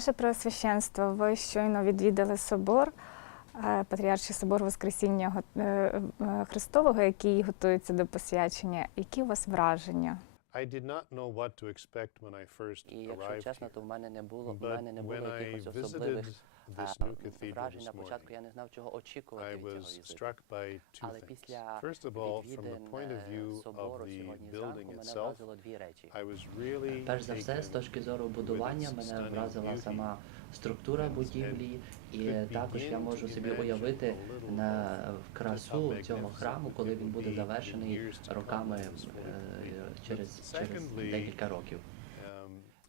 Ваше Преосвященство, ви щойно відвідали собор, е, Патріарший собор Воскресіння е, е, Христового, який готується до посвячення. Які у вас враження? I did not know what to expect when I first І якщо чесно, то в мене не було в мене не було якихось особливих cathedral вражень. На початку я не знав, чого очікувати від цього візиту. Але після відвідин е, собору сьогодні зранку мене вразило дві речі. Перш за все, з точки зору будування, мене вразила сама структура будівлі, і також я можу собі уявити на more красу цього храму, коли він буде завершений роками е, через, через декілька років.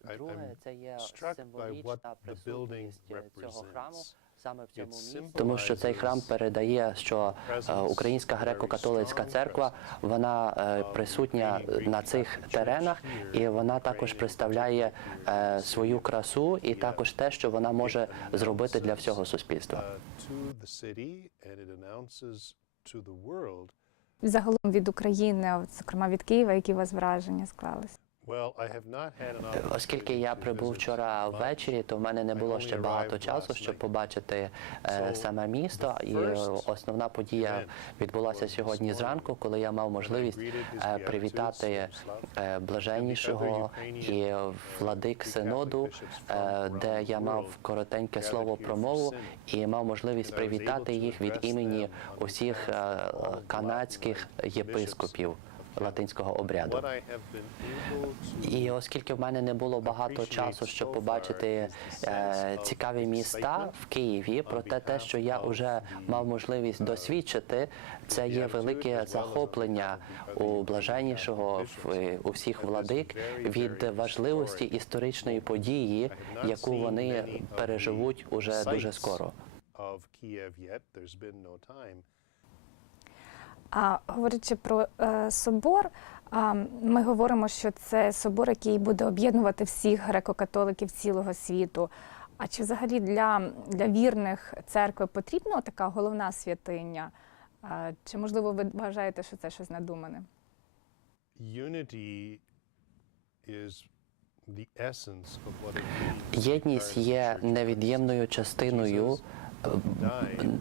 Um, Друге, це є символічна присутність е, цього храму саме в цьому місці. Тому що цей храм передає, що е, Українська греко-католицька церква вона е, присутня на цих теренах, і вона також представляє свою красу і також те, що вона може зробити для всього суспільства. uh, Загалом від України, зокрема від Києва, які у вас враження склались? Оскільки я прибув вчора ввечері, то в мене не було ще багато часу, щоб побачити е, саме місто. І основна подія відбулася сьогодні зранку, коли я мав можливість е, привітати е, блаженнішого і владик синоду, де я мав коротеньке слово промову і мав можливість привітати їх від імені усіх канадських єпископів латинського обряду. І оскільки в мене не було багато часу, щоб побачити е, цікаві міста в Києві, проте те, що я вже мав можливість досвідчити, це є велике захоплення у блаженнішого у всіх владик від важливості історичної події, яку вони переживуть уже дуже скоро. of Kiev yet. There's been no time. А говорячи про е, собор, а, ми говоримо, що це собор, який буде об'єднувати всіх греко-католиків цілого світу. А чи взагалі для, для вірних церкви потрібна така головна святиня? А, чи можливо ви вважаєте, що це щось надумане? Unity is the essence of what it means. Єдність є невід'ємною частиною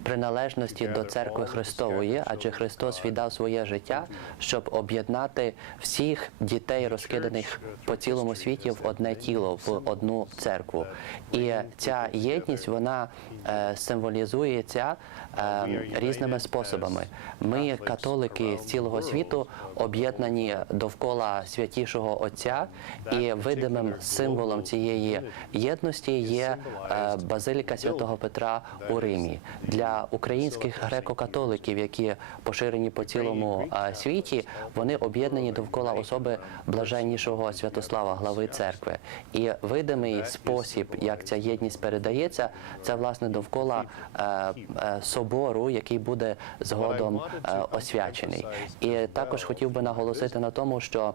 приналежності до церкви Христової, адже Христос віддав своє життя, щоб об'єднати всіх дітей, розкиданих по цілому світі, в одне тіло, в одну церкву. І ця єдність вона е, символізується е, різними способами. Ми, католики з цілого світу, об'єднані довкола святішого Отця, і видимим символом цієї єдності є е, базиліка святого Петра у Римі. Для українських греко-католиків, які поширені по цілому світі, вони об'єднані довкола особи блаженнішого Святослава, глави церкви. І видимий спосіб, як ця єдність передається, це власне довкола е, е, собору, який буде згодом е, освячений. І також хотів би наголосити на тому, що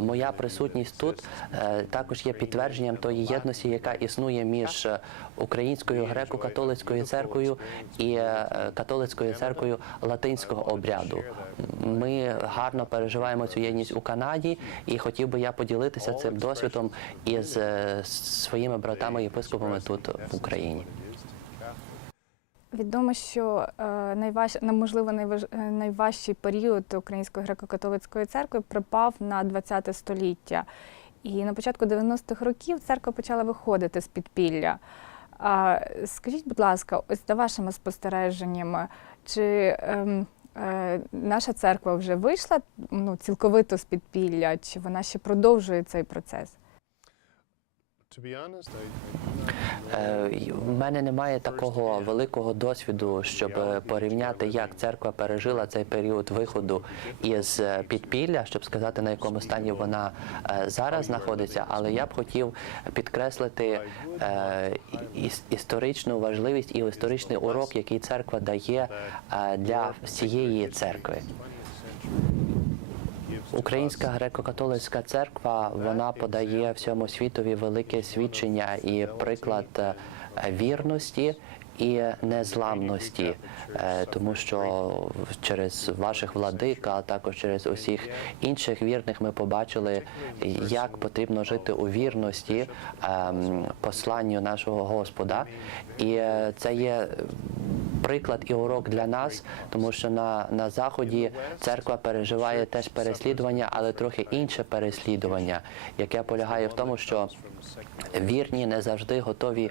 Моя присутність тут е, також є підтвердженням тої єдності, яка існує між е, українською греко-католицькою церквою і е, католицькою церквою латинського обряду. Ми гарно переживаємо цю єдність у Канаді, і хотів би я поділитися цим досвідом із е, своїми братами-єпископами тут в Україні. Відомо, що е, найваж... на- можливо найваж... е, найважчий період Української греко-католицької церкви припав на ХХ століття. І на початку 90-х років церква почала виходити з підпілля. Скажіть, будь ласка, ось за вашими спостереженнями, чи ем, е, наша церква вже вийшла ну, цілковито з підпілля, чи вона ще продовжує цей процес? Е, В мене немає такого великого досвіду, щоб е, порівняти, як церква пережила цей період виходу із е, підпілля, щоб сказати на якому стані вона зараз знаходиться. Але я б хотів підкреслити історичну важливість і історичний урок, який церква дає для всієї церкви. Українська греко-католицька церква вона подає всьому світові велике свідчення і приклад е, вірності і незламності, е, тому що через ваших владик, а також через усіх інших вірних ми побачили, як потрібно жити у вірності ем, посланню нашого Господа. І е, це є приклад і урок для нас, тому що на, на заході церква переживає теж переслідування, але трохи інше переслідування, яке полягає в тому, що вірні не завжди готові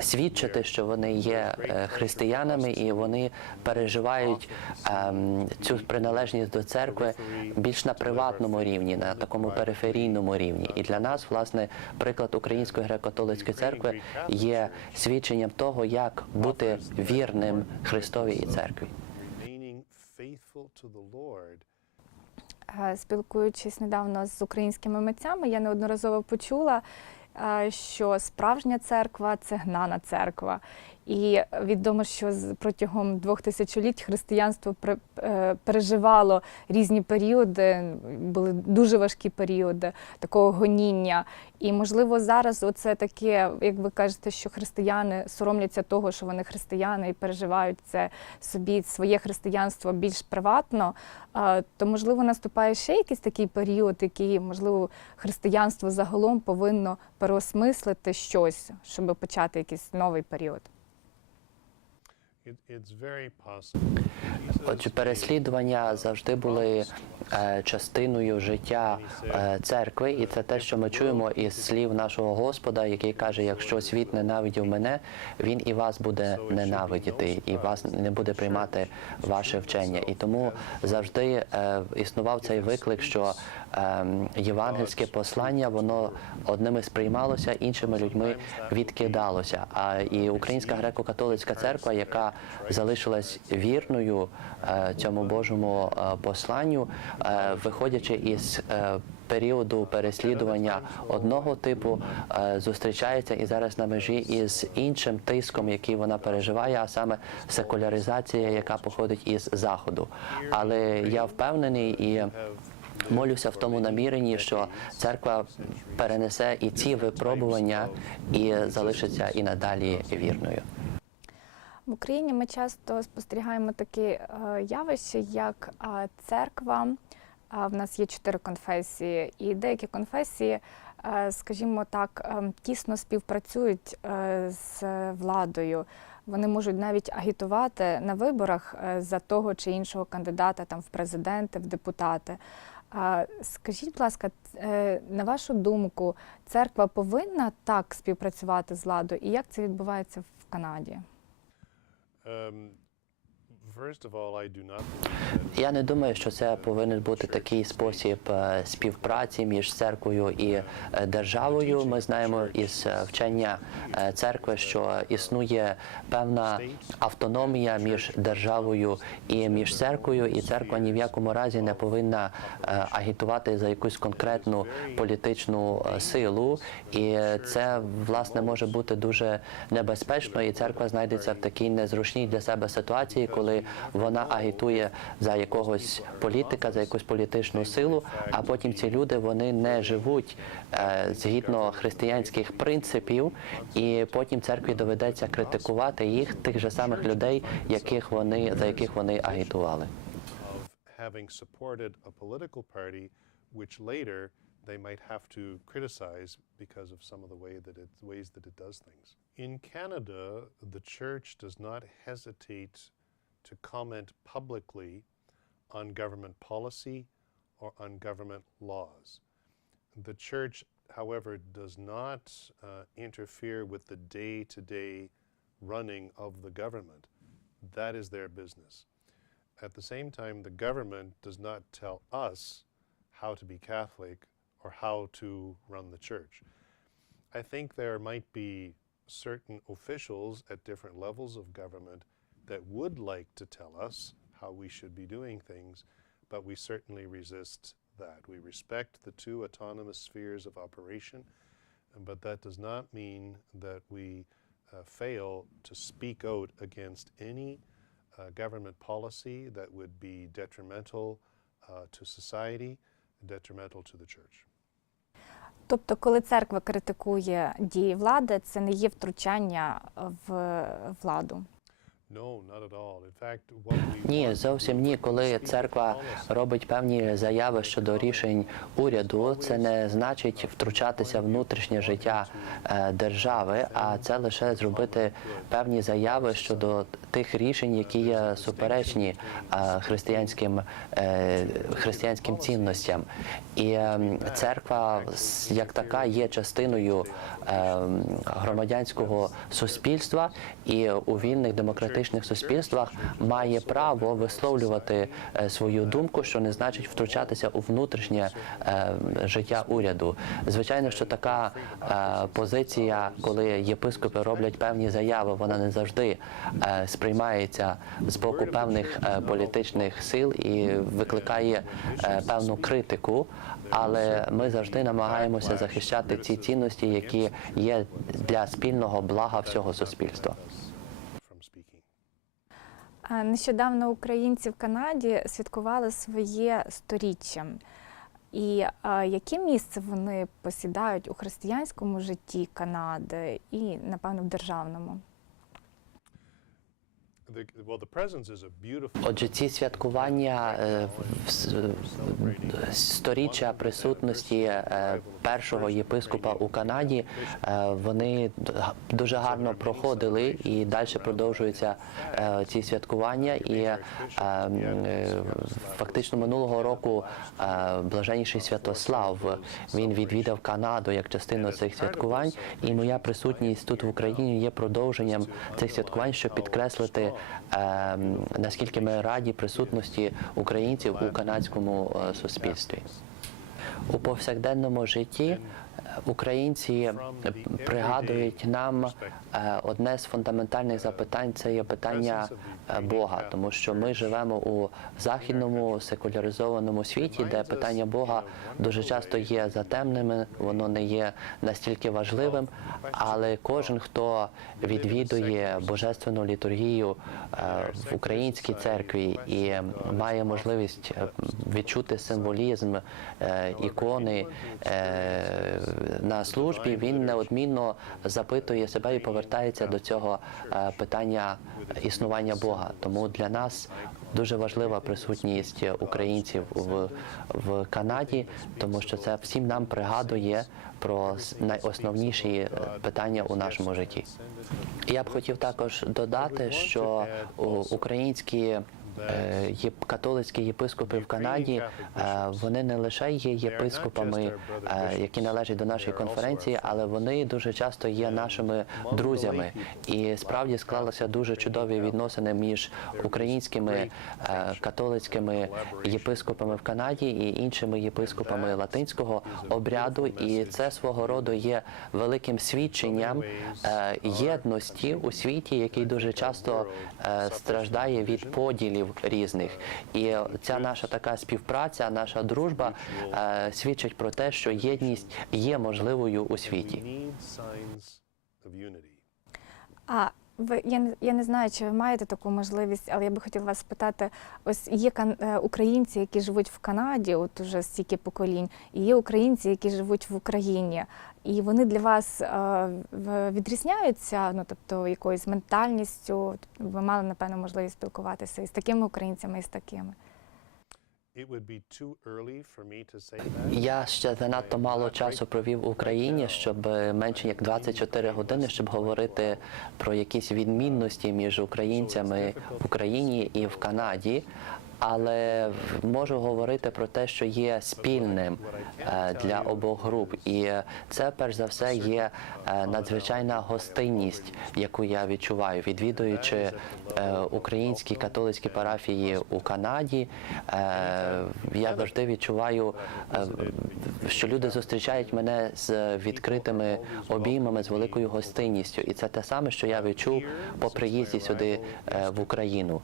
свідчити, що вони є е, християнами, і вони переживають ем, цю приналежність до церкви більш на приватному рівні, на такому периферійному рівні. І для нас, власне, приклад Української греко-католицької церкви є свідченням того, як бути вірним Христові і церкві. Е, Спілкуючись недавно з українськими митцями, я неодноразово почула, що справжня церква це гнана церква. І відомо, що протягом двох тисячоліть християнство е, переживало різні періоди, були дуже важкі періоди такого гоніння. І можливо зараз оце таке, як ви кажете, що християни соромляться того, що вони християни і переживають це собі своє християнство більш приватно. То можливо наступає ще якийсь такий період, який можливо християнство загалом повинно переосмислити щось, щоб почати якийсь новий період. Отже, переслідування завжди були частиною життя е, церкви, і це те, що ми чуємо із слів нашого Господа, який каже: якщо світ ненавидів мене, він і вас буде ненавидіти, і вас не буде приймати ваше вчення. І тому завжди е, існував цей виклик, що е, євангельське послання воно одними сприймалося, іншими людьми відкидалося. А і Українська греко-католицька церква, яка залишилась вірною е, цьому Божому е, посланню, е, виходячи із е, періоду переслідування одного типу, е, зустрічається і зараз на межі із іншим тиском, який вона переживає, а саме секуляризація, яка походить із заходу. Але я впевнений і. Молюся в тому наміренні, що церква перенесе і ці випробування і залишиться і надалі вірною. В Україні ми часто спостерігаємо такі е, явища, як е, церква. А в нас є чотири конфесії, і деякі конфесії, е, скажімо так, е, тісно співпрацюють е, з владою. Вони можуть навіть агітувати на виборах за того чи іншого кандидата там в президенти, в депутати. Скажіть, будь ласка, на вашу думку, церква повинна так співпрацювати з владою, і як це відбувається в Канаді? Um, Я не думаю, що це повинен бути такий спосіб е, співпраці між церквою і е, державою. Ми знаємо із е, вчення церкви, що існує певна автономія між державою і між церквою, і церква ні в якому разі не повинна агітувати за якусь конкретну політичну силу. І це власне може бути дуже небезпечно, і церква знайдеться в такій незручній для себе ситуації, коли вона агітує за якогось політика, за якусь політичну силу, а потім ці люди вони не живуть е, згідно християнських принципів, і потім церкві доведеться критикувати їх, тих же самих людей, яких вони за яких вони агітували. having supported a political party, which later they might have to criticize because of some of the way that it, ways that it does things. In Canada, the church does not hesitate to comment publicly on government policy or on government laws. The church, however, does not uh, interfere with the day to day running of the government. That is their business. At the same time, the government does not tell us how to be Catholic or how to run the church. I think there might be certain officials at different levels of government that would like to tell us how we should be doing things, but we certainly resist that. We respect the two autonomous spheres of operation, but that does not mean that we uh, fail to speak out against any uh, government policy that would be detrimental uh, to society, detrimental to the church. Тобто, коли церква критикує дії влади, це не є втручання в владу. Ні, зовсім ні. Коли церква робить певні заяви щодо рішень уряду, це не значить втручатися в внутрішнє життя е, держави, а це лише зробити певні заяви щодо тих рішень, які є суперечні е, християнським е, християнським цінностям. І е, церква як така є частиною е, громадянського суспільства, і у вільних демократичних суспільствах має право висловлювати е, свою думку, що не значить втручатися у внутрішнє е, життя уряду. Звичайно, що така е, позиція, коли єпископи роблять певні заяви, вона не завжди сприймається з боку певних політичних сил і викликає певну критику. Але ми завжди намагаємося захищати ці цінності, які є для спільного блага всього суспільства. Нещодавно українці в Канаді святкували своє сторіччя. І а, яке місце вони посідають у християнському житті Канади і, напевно, в державному? The, well, the presence is a beautiful. Отже, ці святкування е, в- сторіччя присутності е, першого єпископа у Канаді, е, вони дуже гарно проходили і далі продовжуються е, ці святкування. І е, е, фактично минулого року е, блаженніший Святослав він відвідав Канаду як частину цих святкувань. І моя присутність тут в Україні є продовженням цих святкувань, щоб підкреслити е, наскільки ми раді присутності українців у канадському е, суспільстві. У повсякденному житті е, українці пригадують нам одне з фундаментальних запитань це є питання е, Бога, тому що ми живемо у західному секуляризованому світі, де питання Бога дуже часто є затемними, воно не є настільки важливим. Але кожен, хто відвідує божественну літургію е, в українській церкві і має можливість е, відчути символізм е, ікони е, на службі, він неодмінно запитує себе і повертається до цього е, питання існування Бога. Тому для нас дуже важлива присутність українців в, в Канаді, тому що це всім нам пригадує про найосновніші е, питання у нашому житті. Я б хотів також додати, що українські е, є католицькі єпископи в Канаді, е, вони не лише є єпископами, е, які належать до нашої конференції, але вони дуже часто є нашими друзями. І справді склалися дуже чудові відносини між українськими е, католицькими єпископами в Канаді і іншими єпископами латинського обряду. І це свого роду є великим свідченням е, єдності у світі, який дуже часто е, страждає від поділів різних. І ця наша така співпраця, наша дружба е, свідчить про те, що єдність є можливою у світі. А ви я не я не знаю, чи ви маєте таку можливість, але я би хотіла вас спитати: ось є кан, е, українці, які живуть в Канаді, от уже стільки поколінь, і є українці, які живуть в Україні, і вони для вас е, відрізняються, ну тобто якоюсь ментальністю. Ви мали напевно можливість спілкуватися із такими українцями, і з такими. Я ще занадто мало часу провів в Україні, щоб е, менше як 24 години, щоб говорити про якісь відмінності між українцями в Україні і в Канаді. Але можу говорити про те, що є спільним е, для обох груп, і це перш за все є е, надзвичайна гостинність, яку я відчуваю, відвідуючи е, українські католицькі парафії у Канаді. Я завжди відчуваю, що люди зустрічають мене з відкритими обіймами, з великою гостинністю, і це те саме, що я відчув по приїзді сюди в Україну.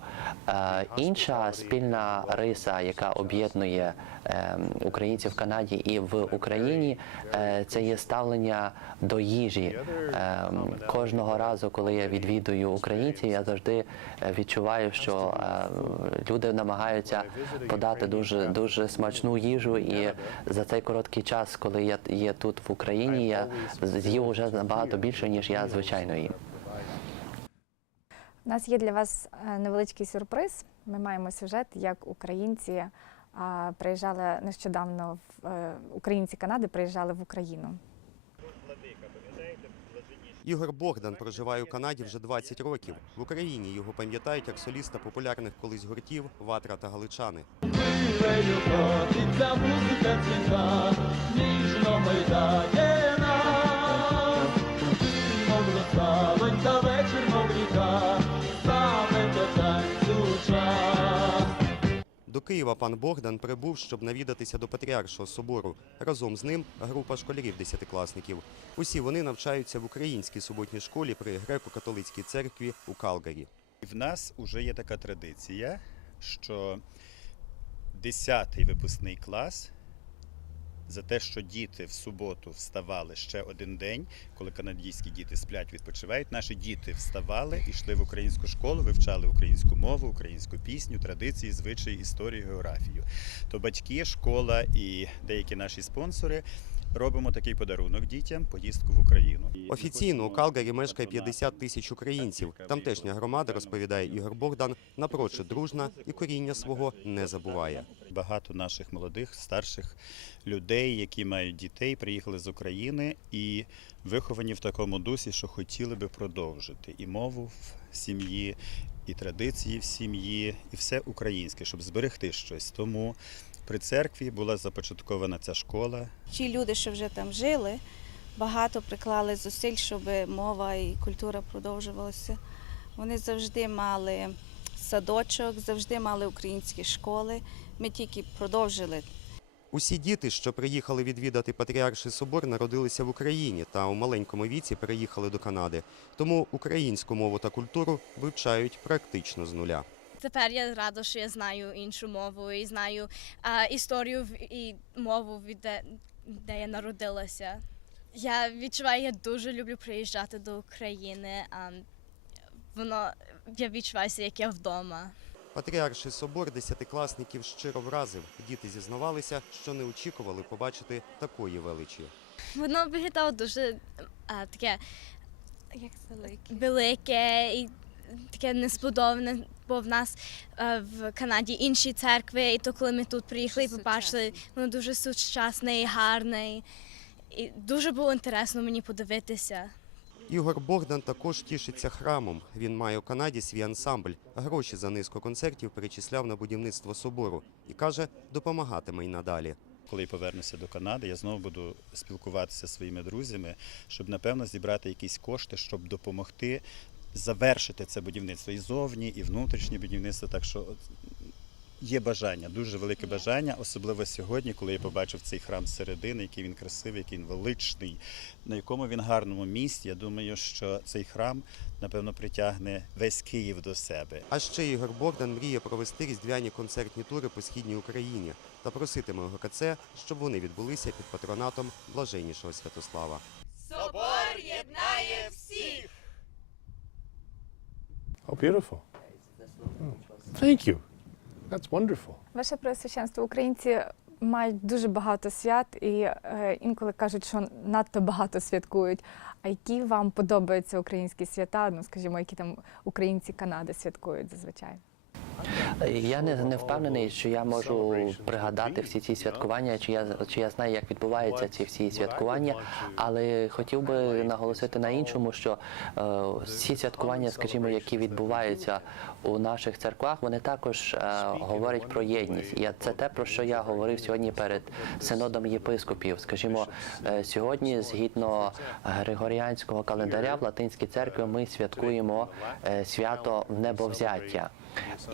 Інша спільна спільна риса, яка об'єднує е, українців в Канаді і в Україні, е, це є ставлення до їжі. Е, Кожного разу, коли я відвідую українців, я завжди е, відчуваю, що е, люди намагаються подати дуже дуже смачну їжу. І за цей короткий час, коли я є тут в Україні, я з'їв вже набагато більше ніж я звичайно їм. У нас є для вас е, невеличкий сюрприз. Ми маємо сюжет, як українці а, приїжджали нещодавно в е, українці Канади приїжджали в Україну. Ігор Богдан проживає у Канаді вже 20 років. В Україні його пам'ятають як соліста популярних колись гуртів Ватра та Галичани. Ця музика дзвінка ніжно майдає До Києва пан Богдан прибув, щоб навідатися до Патріаршого собору. Разом з ним група школярів десятикласників. Усі вони навчаються в українській суботній школі при греко-католицькій церкві у Калгарі. В нас вже є така традиція, що 10-й випускний клас за те, що діти в суботу вставали ще один день, коли канадійські діти сплять, відпочивають. Наші діти вставали, йшли в українську школу, вивчали українську мову, українську пісню, традиції, звичаї, історію, географію. То батьки, школа і деякі наші спонсори робимо такий подарунок дітям поїздку в Україну. Офіційно у Калгарі мешкає 50 тисяч українців. Тамтешня громада, розповідає Ігор Богдан, напрочуд дружна і коріння свого не забуває. Багато наших молодих, старших людей, які мають дітей, приїхали з України і виховані в такому дусі, що хотіли би продовжити і мову в сім'ї, і традиції в сім'ї, і все українське, щоб зберегти щось. Тому при церкві була започаткована ця школа. Ті люди, що вже там жили, багато приклали зусиль, щоб мова і культура продовжувалася. Вони завжди мали садочок, завжди мали українські школи. Ми тільки продовжили Усі діти, що приїхали відвідати Патріарший собор, народилися в Україні та у маленькому віці переїхали до Канади. Тому українську мову та культуру вивчають практично з нуля. Тепер я рада, що я знаю іншу мову і знаю а, історію в- і мову, від де, де я народилася. Я відчуваю, я дуже люблю приїжджати до України. А, воно я відчуваюся, як я вдома. Патріарший собор десятикласників щиро вразив. Діти зізнавалися, що не очікували побачити такої величі. Воно виглядало дуже а, таке як великі. велике і таке несподобане, бо в нас е, в Канаді інші церкви, і то коли ми тут приїхали і побачили, воно дуже сучасне і гарне. І, і дуже було інтересно мені подивитися. Ігор Богдан також тішиться храмом. Він має у Канаді свій ансамбль. Гроші за низку концертів перечисляв на будівництво собору і каже, допомагатиме й надалі. Коли я повернуся до Канади, я знову буду спілкуватися зі своїми друзями, щоб напевно зібрати якісь кошти, щоб допомогти завершити це будівництво і зовні, і внутрішнє будівництво. Так що є бажання, дуже велике бажання, особливо сьогодні, коли я побачив цей храм зсередини, який він красивий, який він величний, на якому він гарному місці. Я думаю, що цей храм напевно притягне весь Київ до себе. А ще Ігор Богдан мріє провести різдвяні концертні тури по східній Україні та проситиме у ГКЦ, щоб вони відбулися під патронатом блаженнішого Святослава. Oh, beautiful. Oh, Thank you. That's wonderful. Ваше Преосвященство, українці мають дуже багато свят і е, інколи кажуть, що надто багато святкують. А які вам подобаються українські свята? Ну, скажімо, які там українці Канади святкують зазвичай? Я не, не впевнений, що я можу пригадати всі ці святкування, чи я чи я знаю, як відбуваються ці всі святкування. Але хотів би наголосити на іншому, що е, всі святкування, скажімо, які відбуваються у наших церквах, вони також е, говорять про єдність. І це те, про що я говорив сьогодні перед синодом єпископів. Скажімо, е, сьогодні, згідно григоріанського календаря, в латинській церкві ми святкуємо е, свято небовзяття.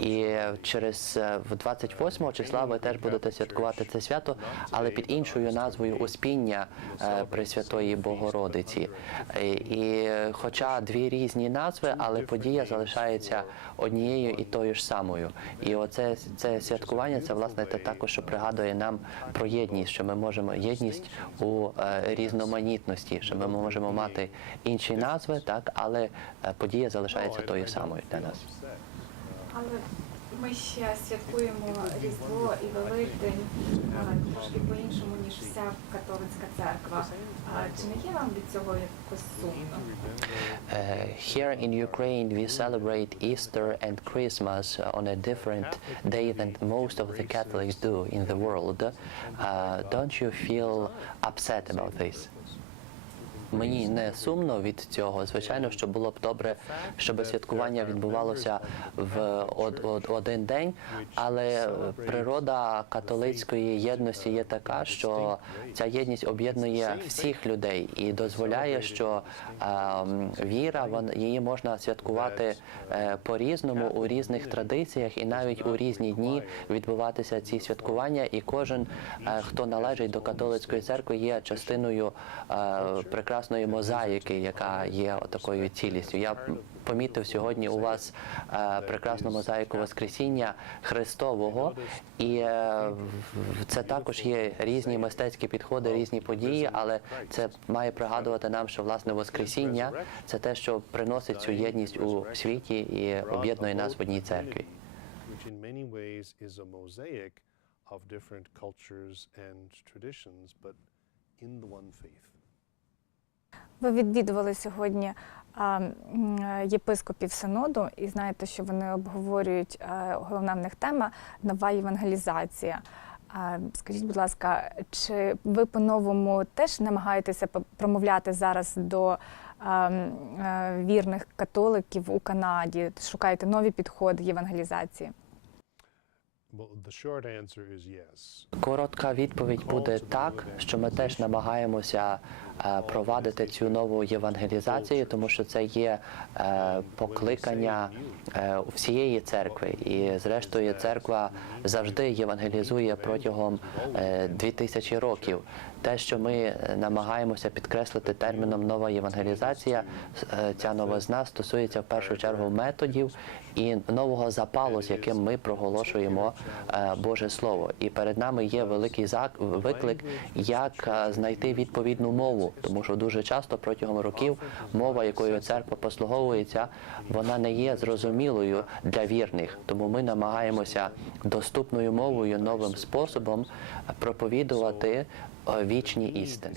І через е, в 28 числа ви теж будете святкувати це свято, але під іншою назвою Успіння е, Пресвятої Богородиці. Е, І е, хоча дві різні назви, але подія залишається однією і тою ж самою. І оце це святкування, це власне те також, що пригадує нам про єдність, що ми можемо єдність у е, різноманітності, що ми можемо мати інші назви, так, але е, подія залишається тою самою для нас. Але ми ще святкуємо Різдво і Великдень е, трошки по-іншому, ніж вся католицька церква. А Чи не є вам від цього якось сумно? Uh, here in Ukraine, we celebrate Easter and Christmas on a different day than most of the Catholics do in the world. Uh, don't you feel upset about this? Мені не сумно від цього. Звичайно, що було б добре, щоб святкування відбувалося в од- од- один день, але природа католицької єдності є така, що ця єдність об'єднує всіх людей і дозволяє, що ем, віра її можна святкувати е, по-різному у різних традиціях, і навіть у різні дні відбуватися ці святкування. І кожен, е, хто належить до католицької церкви, є частиною е, прекрасної мозаїки, яка є такою цілістю. Я помітив сьогодні у вас е, прекрасну мозаїку Воскресіння Христового, і е, це також є різні мистецькі підходи, різні події, але це має пригадувати нам, що власне Воскресіння це те, що приносить цю єдність у світі і об'єднує нас в одній церкві. of different cultures and traditions, but in the one faith. Ви відвідували сьогодні е, єпископів синоду і знаєте, що вони обговорюють е, головна в них тема нова євангелізація. Скажіть, будь ласка, чи ви по-новому теж намагаєтеся промовляти зараз до е, вірних католиків у Канаді? Шукаєте нові підходи євангелізації? Коротка відповідь буде так, що ми теж намагаємося е, провадити цю нову євангелізацію, тому що це є е, покликання е, всієї церкви. І зрештою, церква завжди євангелізує протягом е, 2000 років. Те, що ми е, намагаємося підкреслити терміном нова євангелізація, е, ця новизна стосується в першу чергу методів і нового запалу, з яким ми проголошуємо е, Боже Слово. І перед нами є великий виклик, як знайти відповідну мову, тому що дуже часто протягом років мова, якою церква послуговується, вона не є зрозумілою для вірних. Тому ми намагаємося доступною мовою, новим способом проповідувати вічні істини.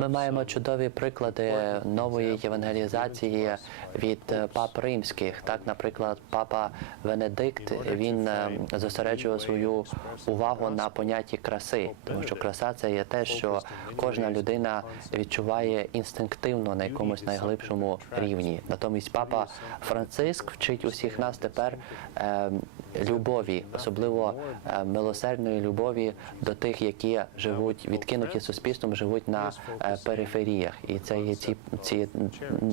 Ми маємо чудові приклади нової євангелізації від е, пап римських. Так, наприклад, папа Венедикт він е, зосереджував свою увагу на понятті краси, тому що краса це є те, що кожна людина відчуває інстинктивно на якомусь найглибшому рівні. Натомість папа Франциск вчить усіх нас тепер е, любові, особливо е, милосердної любові до тих, які живуть відкинуті суспільством, живуть на периферіях. І це є ці, ці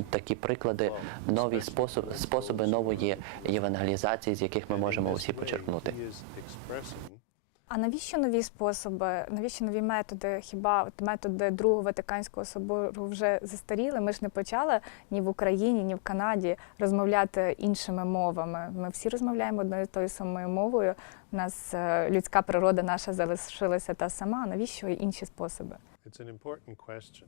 такі приклади, нові способи, способи нової євангелізації, з яких ми можемо усі почерпнути. А навіщо нові способи? Навіщо нові методи? Хіба от методи Другого Ватиканського собору вже застаріли? Ми ж не почали ні в Україні, ні в Канаді розмовляти іншими мовами. Ми всі розмовляємо одною тою самою мовою. У нас е, людська природа наша залишилася та сама. Навіщо інші способи? It's an important question.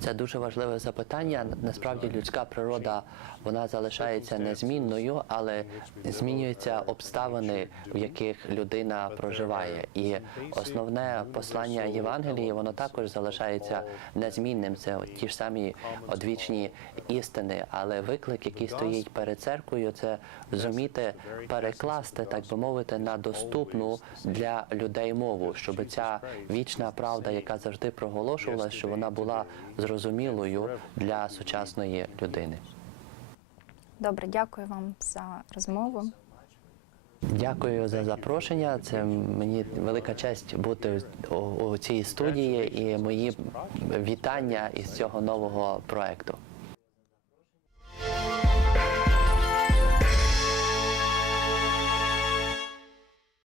Це дуже важливе запитання. Насправді людська природа вона залишається незмінною, але змінюються обставини, в яких людина проживає. І основне послання Євангелії воно також залишається незмінним. Це ті ж самі одвічні істини. Але виклик, який стоїть перед церквою, це зуміти перекласти, так би мовити, на доступну для людей мову, щоб ця вічна правда, яка завжди проголошувалася, щоб вона була зрозумілою для сучасної людини. Добре, дякую вам за розмову. Дякую за запрошення. Це мені велика честь бути у, у цій студії і мої вітання із цього нового проекту.